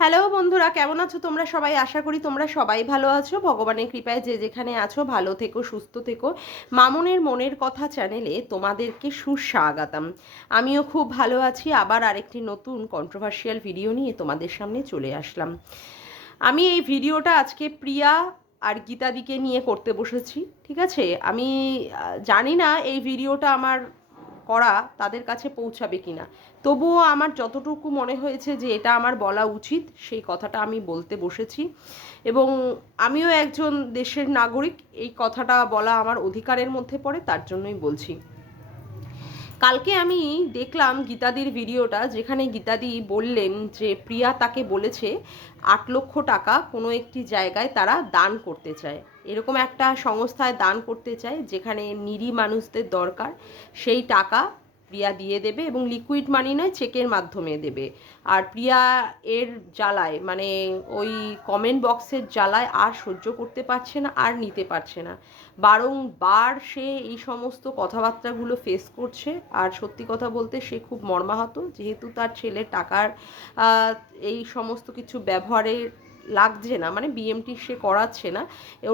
Hello বন্ধুরা, কেমন আছো তোমরা সবাই? আশা করি তোমরা সবাই ভালো আছো। ভগবানের কৃপায় যে যেখানে আছো ভালো থেকো, সুস্থ থেকো। মামনের মনের কথা চ্যানেলে তোমাদেরকে সুস্বাগতম। আমিও খুব ভালো আছি। আবার আরেকটি নতুন কন্ট্রোভার্সিয়াল ভিডিও নিয়ে তোমাদের সামনে চলে আসলাম। আমি এই ভিডিওটা আজকে প্রিয়া আর গীতাদিকে নিয়ে করতে বসেছি। ঠিক আছে, আমি জানি না এই ভিডিওটা আমার করা তাদের কাছে পৌঁছাবে কিনা, তবুও আমার যতটুকু মনে হয়েছে যে এটা আমার বলা উচিত সেই কথাটা আমি বলতে বসেছি। এবং আমিও একজন দেশের নাগরিক, এই কথাটা বলা আমার অধিকারের মধ্যে পড়ে, তার জন্যই বলছি। কালকে আমি দেখলাম গীতাদির ভিডিওটা, যেখানে গীতাদি বললেন যে প্রিয়া তাকে বলেছে 8 লক্ষ টাকা কোনো একটি জায়গায় তারা দান করতে চায়, এরকম একটা সংস্থায় দান করতে চায় যেখানে নিরীহ মানুষদের দরকার। সেই টাকা প্রিয়া দিয়ে দেবে এবং লিকুইড মানি নয়, চেকের মাধ্যমে দেবে। আর প্রিয়া এর জ্বালায়, মানে ওই কমেন্ট বক্সের জ্বালায় আর সহ্য করতে পারছে না, আর নিতে পারছে না। বারংবার সে এই সমস্ত কথাবার্তাগুলো ফেস করছে। আর সত্যি কথা বলতে সে খুব মর্মাহত, যেহেতু তার ছেলের টাকার এই সমস্ত কিছু ব্যবহারে লাগছে না, মানে বিএমটি সে করাচ্ছে না,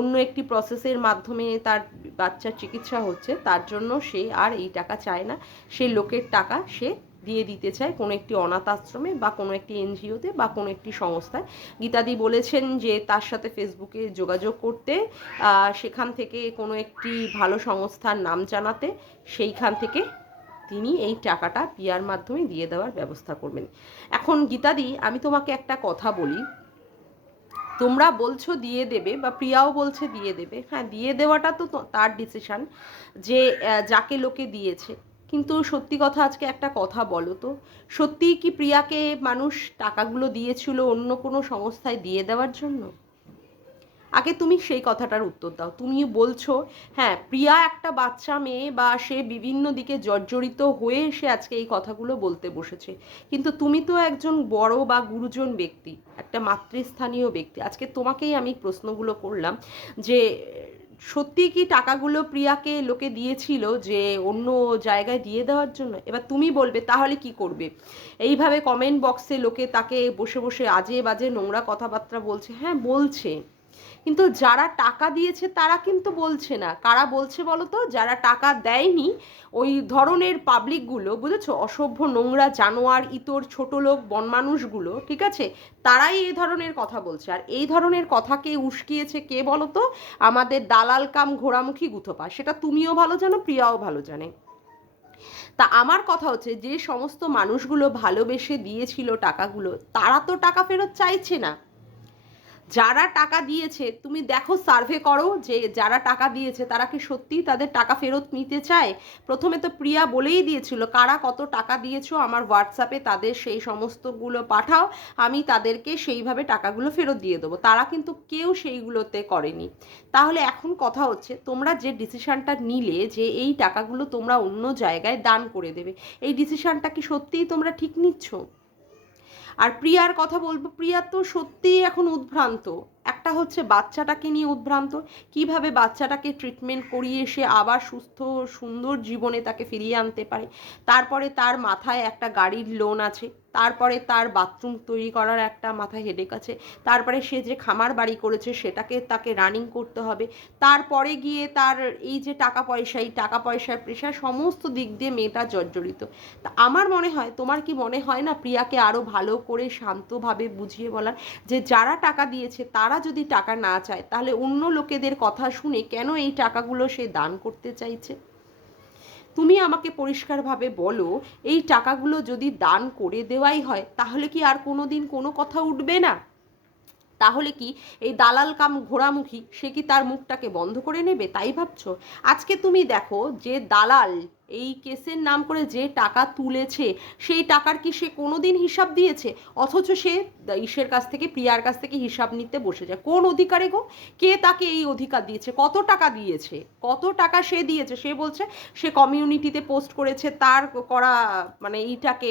অন্য একটি প্রসেসের মাধ্যমে তার বাচ্চার চিকিৎসা হচ্ছে, তার জন্য সে আর এই টাকা চায় না। সে লোকের টাকা সে দিয়ে দিতে চায় কোনো একটি অনাথ আশ্রমে বা কোনো একটি এনজিওতে বা কোনো একটি সংস্থায়। গীতাদি বলেছেন যে তার সাথে ফেসবুকে যোগাযোগ করতে, সেখান থেকে কোনো একটি ভালো সংস্থার নাম জানাতে, সেইখান থেকে তিনি এই টাকাটা পিয়ার মাধ্যমে দিয়ে দেওয়ার ব্যবস্থা করবেন। এখন গীতাদি, আমি তোমাকে একটা কথা বলি, তোমরা বলছো দিয়ে দেবে বা প্রিয়াও বলছে দিয়ে দেবে, হ্যাঁ দিয়ে দেওয়াটা তো তার ডিসিশন, যে যাকে লোকে দিয়েছে। কিন্তু সত্যি কথা, আজকে একটা কথা বলো তো, সত্যিই কি প্রিয়াকে মানুষ টাকাগুলো দিয়েছিল অন্য কোনো সংস্থায় দিয়ে দেওয়ার জন্য? আগে তুমি সেই কথাটার উত্তর দাও। তুমি বলছো হ্যাঁ প্রিয়া একটা বাচ্চা মেয়ে, বা সে বিভিন্ন দিকে জর্জরিত হয়ে সে আজকে এই কথাগুলো বলতে বসেছে, কিন্তু তুমি তো একজন বড় বা গুরুজন ব্যক্তি, একটা মাতৃস্থানীয় ব্যক্তি। আজকে তোমাকেই আমি প্রশ্নগুলো করলাম যে সত্যি কি টাকাগুলো প্রিয়াকে লোকে দিয়েছিল যে অন্য জায়গায় দিয়ে দেওয়ার জন্য? এবার তুমি বলবে তাহলে কি করবে? এইভাবে কমেন্ট বক্সে লোকে তাকে বসে বসে আজে বাজে নোংরা কথাবার্তা বলছে, হ্যাঁ বলছে, কিন্তু যারা টাকা দিয়েছে তারা কিন্তু বলছে না। কারা বলছে বলো তো? যারা টাকা দেয়নি, ওই ধরনের পাবলিকগুলো, বুঝেছো, অসভ্য নোংরা জানোয়ার ইতর ছোট লোক বনমানুষগুলো, ঠিক আছে, তারাই এই ধরনের কথা বলছে। আর এই ধরনের কথাকে উস্কিয়েছে কে বলো তো? আমাদের দালাল কাম ঘোড়ামুখী গুথোপা। সেটা তুমিও ভালো জানো, প্রিয়াও ভালো জানে। তা আমার কথা হচ্ছে, যে সমস্ত মানুষগুলো ভালোবেসে দিয়েছিল টাকাগুলো, তারা তো টাকা ফেরত চাইছে না। যারা টাকা দিয়েছে, তুমি দেখো সার্ভে করো যে যারা টাকা দিয়েছে তারা কি সত্যিই তাদের টাকা ফেরত নিতে চায়? প্রথমে তো প্রিয়া বলেই দিয়েছিল কারা কত টাকা দিয়েছো আমার হোয়াটসঅ্যাপে তাদের সেই সমস্তগুলো পাঠাও, আমি তাদেরকে সেইভাবে টাকাগুলো ফেরত দিয়ে দেবো। তারা কিন্তু কেউ সেইগুলোতে করেনি। তাহলে এখন কথা হচ্ছে, তোমরা যে ডিসিশনটা নিলে যে এই টাকাগুলো তোমরা অন্য জায়গায় দান করে দেবে, এই ডিসিশনটা কি সত্যিই তোমরা ঠিক নিচ্ছ? আর প্রিয়ার কথা বলবো, প্রিয়া তো সত্যিই এখন উদ্ভ্রান্ত। একটা হচ্ছে বাচ্চাটাকে নিয়ে উদ্ভ্রান্ত, কিভাবে বাচ্চাটাকে ট্রিটমেন্ট করিয়ে সে আবার সুস্থ সুন্দর জীবনে তাকে ফিরিয়ে আনতে পারে। তারপরে তার মাথায় একটা গাড়ির লোন আছে, তারপরে তার বাথরুম তৈরি করার একটা মাথায় হেডেক আছে, তারপরে সে যে খামার বাড়ি করেছে সেটাকে তাকে রানিং করতে হবে, তারপরে গিয়ে তার এই যে টাকা পয়সা, এই টাকা পয়সার প্রেশার, সমস্ত দিক দিয়ে মেয়েটা জর্জরিত। তা আমার মনে হয়, তোমার কি মনে হয় না প্রিয়াকে আরও ভালো করে শান্তভাবে বুঝিয়ে বলার, যে যারা টাকা দিয়েছে তারা যদি টাকা না চায় তাহলে অন্য লোকেদের কথা শুনে কেন এই টাকাগুলো সে দান করতে চাইছে? তুমি আমাকে পরিষ্কারভাবে বলো, এই টাকাগুলো যদি দান করে দেওয়াই হয় তাহলে কি আর কোনো দিন কোনো কথা উঠবে না? তাহলে কি এই দালাল কাম ঘোড়ামুখী সে কি তার মুখটাকে বন্ধ করে নেবে তাই ভাবছো? আজকে তুমি দেখো, যে দালাল এই কেসের নাম করে যে টাকা তুলেছে, সেই টাকার কি সে কোনোদিন হিসাব দিয়েছে? অথচ সে ইসের কাছ থেকে, প্রিয়ার কাছ থেকে হিসাব নিতে বসে যায়। কোন অধিকারে গো? কে তাকে এই অধিকার দিয়েছে? কত টাকা দিয়েছে? কত টাকা সে দিয়েছে? সে বলছে সে কমিউনিটিতে পোস্ট করেছে তার করা, মানে এইটাকে,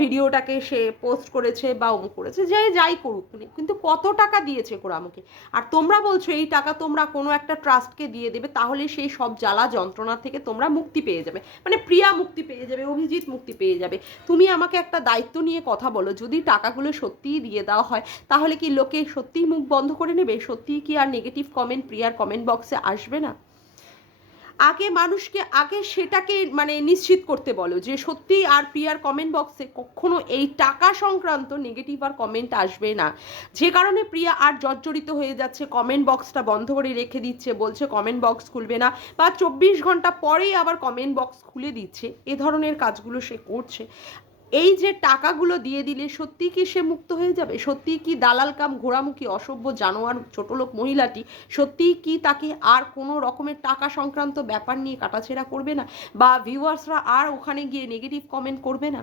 ভিডিওটাকে সে পোস্ট করেছে বা অমুক করেছে, যে যাই করুক, কিন্তু কত টাকা দিয়েছে কোরামুখী? আর তোমরা বলছো এই টাকা তোমরা কোনো একটা ট্রাস্টকে দিয়ে দেবে, তাহলে সেই সব জ্বালা যন্ত্রণা থেকে তোমরা মুক্তি পেয়ে যাবে। মানে প্রিয়া মুক্তি পেয়ে যাবে, অভিজিৎ মুক্তি পেয়ে যাবে। তুমি আমাকে একটা দায়িত্ব নিয়ে কথা বলো, যদি টাকাগুলো সত্যিই দিয়ে দেওয়া হয় তাহলে কি লোকে সত্যিই মুখ বন্ধ করে নেবে? সত্যিই কি আর নেগেটিভ কমেন্ট প্রিয়ার কমেন্ট বক্সে আসবে না? আগে মানুষকে আগে সেটাকে মানে নিশ্চিত করতে বলো যে সত্যি আর প্রিয়ার কমেন্ট বক্সে কখনো এই টাকা সংক্রান্ত নেগেটিভ আর কমেন্ট আসবে না। যে কারণে প্রিয়া আর জর্জরিত হয়ে যাচ্ছে, কমেন্ট বক্সটা বন্ধ করে রেখে দিচ্ছে, বলছে কমেন্ট বক্স খুলবে না, বা 24 ঘন্টা পরেই আবার কমেন্ট বক্স খুলে দিচ্ছে, এ ধরনের কাজগুলো সে করছে। এই যে টাকাগুলো দিয়ে দিলে সত্যি কি সে মুক্ত হয়ে যাবে? সত্যি কি দালাল কাম ঘোড়ামুখী অসভ্য জানোয়ার ছোটলোক মহিলাটি সত্যিই কি তাকে আর কোনো রকমের টাকা সংক্রান্ত ব্যাপার নিয়ে কাটাছেড়া করবে না, বা ভিউয়ার্সরা আর ওখানে গিয়ে নেগেটিভ কমেন্ট করবে না?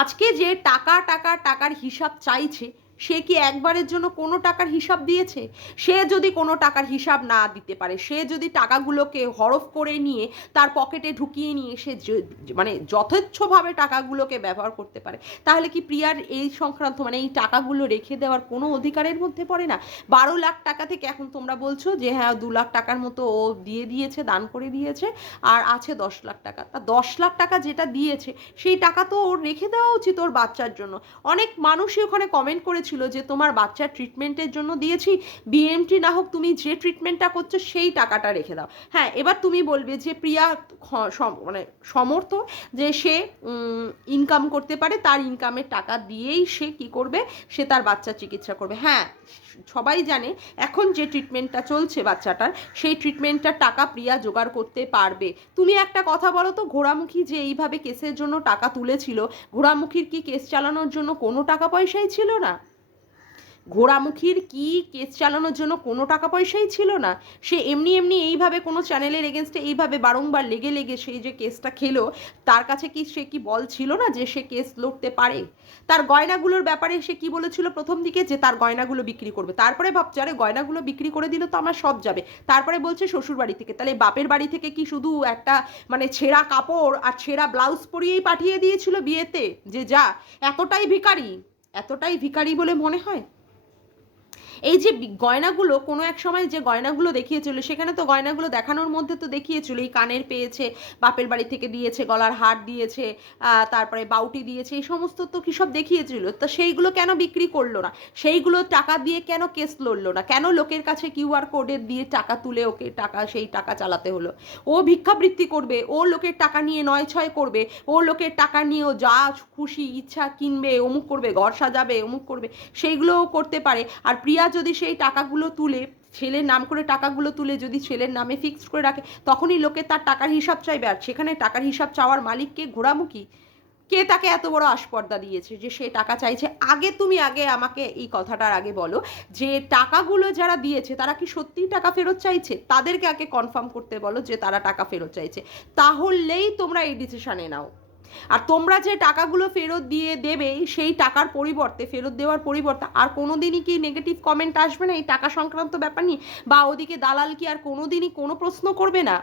আজকে যে টাকা টাকা টাকার হিসাব চাইছে, সে কি একবারের জন্য কোনো টাকার হিসাব দিয়েছে? সে যদি কোনো টাকার হিসাব না দিতে পারে, সে যদি টাকাগুলোকে হরফ করে নিয়ে তার পকেটে ঢুকিয়ে নিয়ে সে মানে যথেচ্ছভাবে টাকাগুলোকে ব্যবহার করতে পারে, তাহলে কি প্রিয়ার এই সংক্রান্ত মানে এই টাকাগুলো রেখে দেওয়ার কোনো অধিকারের মধ্যে পড়ে না? 12 লাখ টাকা থেকে এখন তোমরা বলছো যে হ্যাঁ 2 লাখ টাকার মতো ও দিয়ে দিয়েছে, দান করে দিয়েছে, আর আছে 10 লাখ টাকা। তা 10 লাখ টাকা যেটা দিয়েছে সেই টাকা তো ওর রেখে দেওয়া উচিত ওর বাচ্চার জন্য। অনেক মানুষই ওখানে কমেন্ট করেছিল যে তোমার বাচ্চার ট্রিটমেন্টের জন্য দিয়েছি, বিএমটি না হোক তুমি যে ট্রিটমেন্টটা করছো সেই টাকাটা রেখে দাও। হ্যাঁ, এবার তুমি বলবে যে প্রিয়া মানে সমর্থ যে সে ইনকাম করতে পারে, তার ইনকামের টাকা দিয়েই সে কি করবে, সে তার বাচ্চার চিকিৎসা করবে। হ্যাঁ, সবাই জানে এখন যে ট্রিটমেন্টটা চলছে বাচ্চাটার, সেই ট্রিটমেন্টটার টাকা প্রিয়া জোগাড় করতে পারবে। তুমি একটা কথা বলো তো, ঘোড়ামুখী যে এইভাবে কেসের জন্য টাকা তুলেছিল, ঘোড়ামুখীর কি কেস চালানোর জন্য কোনো টাকা পয়সাই ছিল না? ঘোড়ামুখীর কি কেস চালানোর জন্য কোনো টাকা পয়সাই ছিল না? সে এমনি এমনি এইভাবে কোনো চ্যানেলের এগেনস্টে এইভাবে বারংবার লেগে লেগে সেই যে কেসটা খেলো, তার কাছে কি সে কি বল ছিল না যে সে কেস লড়তে পারে? তার গয়নাগুলোর ব্যাপারে সে কি বলেছিল প্রথম দিকে, যে তার গয়নাগুলো বিক্রি করবে, তারপরে ভাবছে আরে গয়নাগুলো বিক্রি করে দিলে তো আমার সব যাবে, তারপরে বলছে শ্বশুর বাড়ি থেকে। তাহলে বাপের বাড়ি থেকে কি শুধু একটা মানে ছেঁড়া কাপড় আর ছেঁড়া ব্লাউজ পরিয়েই পাঠিয়ে দিয়েছিল বিয়েতে, যে যা? এতটাই ভিখারি, এতটাই ভিখারি বলে মনে হয়? এই যে গয়নাগুলো কোনো এক সময় যে গয়নাগুলো দেখিয়েছিল, সেখানে তো গয়নাগুলো দেখানোর মধ্যে তো দেখিয়েছিল এই কানের পেয়েছে, বাপের বাড়ি থেকে দিয়েছে, গলার হার দিয়েছে, তারপরে বাউটি দিয়েছে, এই সমস্ত তো কী সব দেখিয়েছিল। তো সেইগুলো কেন বিক্রি করলো না? সেইগুলো টাকা দিয়ে কেন কেস লড়লো না? কেন লোকের কাছে কিউআর কোডের দিয়ে টাকা তুলে ওকে টাকা সেই টাকা চালাতে হলো? ও ভিক্ষাবৃত্তি করবে, ও লোকের টাকা নিয়ে নয় ছয় করবে, ও লোকের টাকা নিয়েও যা খুশি ইচ্ছা কিনবে, অমুক করবে, ঘর সাজাবে, অমুক করবে, সেইগুলোও করতে পারে। আর প্রিয়া যদি সেই টাকাগুলো তুলে ছেলের নাম করে টাকাগুলো তুলে যদি ছেলের নামে ফিক্সড করে রাখে, তখনই লোকে তার টাকার হিসাব চাইবে। আর সেখানে টাকার হিসাব চাওয়ার মালিককে ঘোড়ামুখী কে তাকে এত বড় আস্পর্ধা দিয়েছে যে সে টাকা চাইছে? আগে তুমি আগে আমাকে এই কথাটার আগে বলো যে টাকাগুলো যারা দিয়েছে তারা কি সত্যিই টাকা ফেরত চাইছে? তাদেরকে আগে কনফার্ম করতে বলো যে তারা টাকা ফেরত চাইছে, তাহলেই তোমরা এই ডিসিশনে নাও। আর তোমরা যে টাকাগুলো ফেরত দিয়ে দেবে, সেই টাকার পরিবর্তে, ফেরত দেওয়ার পরিবর্তে আর কোনো দিনই কি নেগেটিভ কমেন্ট আসবে না এই টাকা সংক্রান্ত ব্যাপার নিয়ে? বা ওদিকে দালাল কি আর কোনো দিনই কোনো প্রশ্ন করবে না?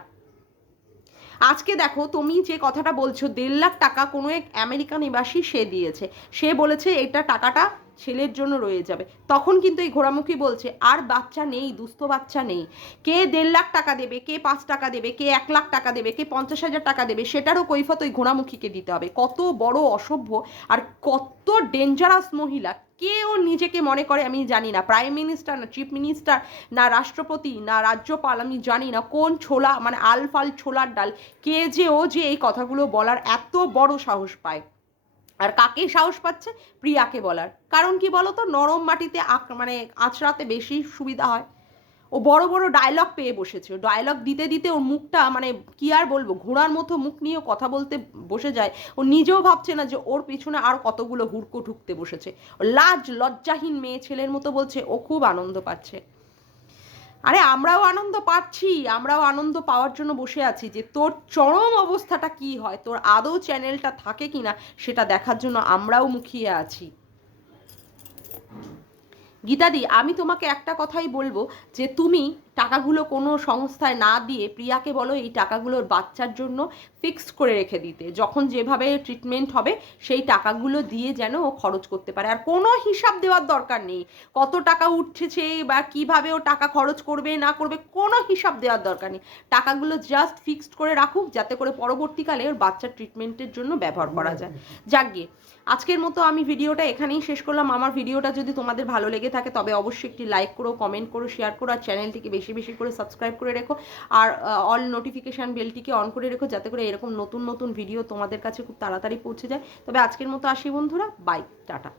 আজকে দেখো তুমি যে কথাটা বলছো 1.5 লাখ টাকা কোনো এক আমেরিকা নিবাসী সে দিয়েছে, সে বলেছে এটা টাকাটা ছেলের জন্য রয়ে যাবে, তখন কিন্তু এই ঘোড়ামুখী বলছে আর বাচ্চা নেই, দুস্থ বাচ্চা নেই। কে 1.5 লাখ টাকা দেবে, কে 5 টাকা দেবে, কে 1 লাখ টাকা দেবে, কে 50,000 টাকা দেবে, সেটারও কৈফত ওই ঘোড়ামুখীকে দিতে হবে। কত বড় অসভ্য আর কত ডেঞ্জারাস মহিলা! কে ও নিজেকে মনে করে আমি জানি না, প্রাইম মিনিস্টার না চিফ মিনিস্টার না রাষ্ট্রপতি না রাজ্যপাল, আমি জানি না কোন ছোলা মানে আলফাল ছোলার ডাল, কে যে ও যে এই কথাগুলো বলার এত বড় সাহস পায়। আর কাকে সাহস পাচ্ছে? প্রিয়াকে বলার কারণ কি বলতো, নরম মাটিতে মানে আঁচড়াতে বেশি সুবিধা হয়। ও বড় বড় ডায়লগ পেয়ে বসেছে, ডায়লগ দিতে দিতে ওর মুখটা মানে কি আর বলবো, ঘোড়ার মতো মুখ নিয়েও কথা বলতে বসে যায়। ও নিজেও ভাবছে না যে ওর পিছনে আর কতগুলো হুড়কো ঢুকতে বসেছে। লাজ লজ্জাহীন মেয়ে ছেলের মতো বলছে ও খুব আনন্দ পাচ্ছে। আরে আমরাও আনন্দ পাচ্ছি, আমরাও আনন্দ পাওয়ার জন্য বসে আছি যে তোর চরম অবস্থাটা কি হয়, তোর আদৌ চ্যানেলটা থাকে কিনা সেটা দেখার জন্য আমরাও মুখিয়ে আছি। গীতাদি, আমি তোমাকে একটা কথাই বলবো যে তুমি টাকাগুলো কোনো সংস্থায় না দিয়ে প্রিয়াকে বলো এই টাকাগুলোর বাচ্চার জন্য ফিক্সড করে রেখে দিতে, যখন যেভাবে ট্রিটমেন্ট হবে সেই টাকাগুলো দিয়ে যেন ও খরচ করতে পারে। আর কোনো হিসাব দেওয়ার দরকার নেই, কত টাকা উঠছে বা কিভাবে ও টাকা খরচ করবে না করবে, কোনো হিসাব দেওয়ার দরকার নেই। টাকাগুলো জাস্ট ফিক্সড করে রাখুক, যাতে করে পরবর্তীকালে ওর বাচ্চার ট্রিটমেন্টের জন্য ব্যবহার করা যায়। যাক গিয়ে, আজকের মতো আমি ভিডিওটা এখানেই শেষ করলাম। আমার ভিডিওটা যদি তোমাদের ভালো লেগে থাকে তবে অবশ্যই একটি লাইক করো, কমেন্ট করো, শেয়ার করো, আর চ্যানেলটিকে বেশি বেশি করে সাবস্ক্রাইব করে রেখো, আর অল নোটিফিকেশান বেলটিকে অন করে রেখো, যাতে করে এরকম নতুন নতুন ভিডিও তোমাদের কাছে খুব তাড়াতাড়ি পৌঁছে যায়। তবে আজকের মতো আসি বন্ধুরা, বাই, টাটা।